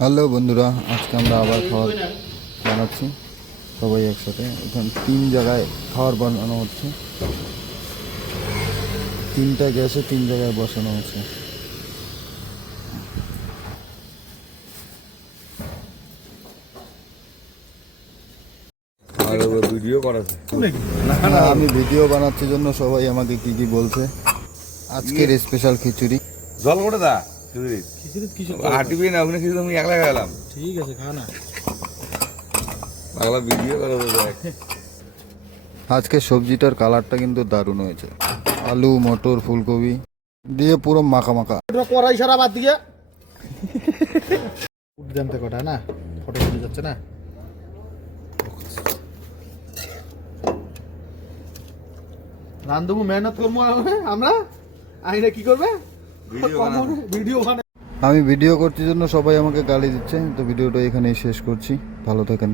Hello বন্ধুরা, আজকে আমরা আবার খাবার বানাচ্ছি সবাই একসাথে। এখানে 3 জায়গায় খাবার বানানো হচ্ছে, 3টা গ্যাসে 3 জায়গায় বসানো হচ্ছে। ভিডিও করাছে আমি ভিডিও বানাচ্ছি জন্য সবাই আমাকে কি কি বলছে। আজকের স্পেশাল খিচুড়ি। জল করে দা খিচুড়ি কিছু হাঁটিবি না ওখানে খিচুড়ি আমি একলা গেলাম। ঠিক আছে, খা না। বাংলা ভিডিও করে দেখ। আজকে সবজিটার কালারটা কিন্তু দারুণ হয়েছে। আলু, মটর, ফুলকপি দিয়ে পুরো মাখা মাখা। কড়াই সারা বাদ দিয়ে জানতে কটা না ফটো চলে যাচ্ছে না। রান্ধবো, মেহনত করবো আমরা। আইনে কি করবে? ভিডিও বানাবে। আমি ভিডিও করছি জন্য সবাই আমাকে গালি দিচ্ছে, তো ভিডিওটা এখানেই শেষ করছি। ভালো থাকেন।